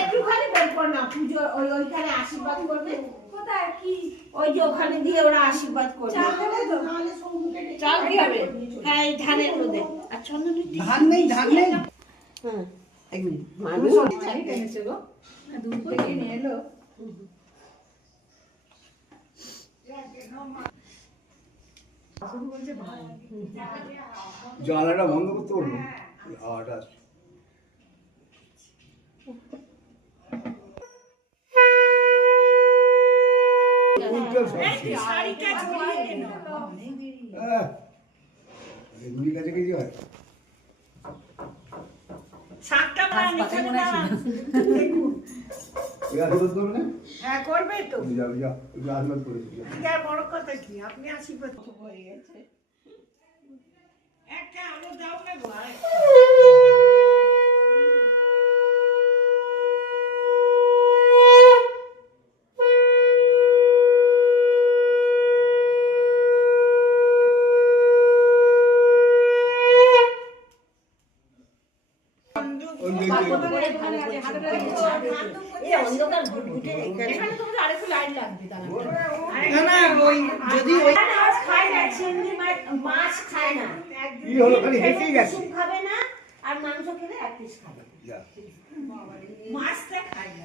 একটুখানি বের কর না, পুজো ওইখানে আশীর্বাদ করবে। কোথায় কি? ওই যে ওখানে দিয়ে ওরা আশীর্বাদ করবে। চাল কি হবে? হ্যাঁ, এই ধানের রোদে। আর চন্দন ধান নেই। হ্যাঁ, এক মিনিট। মানুষ চাই টেনেছে গো। দুধ থেকে নিয়ে এলো। জানালাটা বন্ধ করতে পারবো? হাওয়াটা আসছে। করবে তো বড় কথা কি, আপনি আশীর্বাদ হয়ে গেছে। একটা আলো দাও না গো। মাছ খায় না, খাবে না, আর মাংস খেলে এক পিস খাবে, মাছটা খায় না।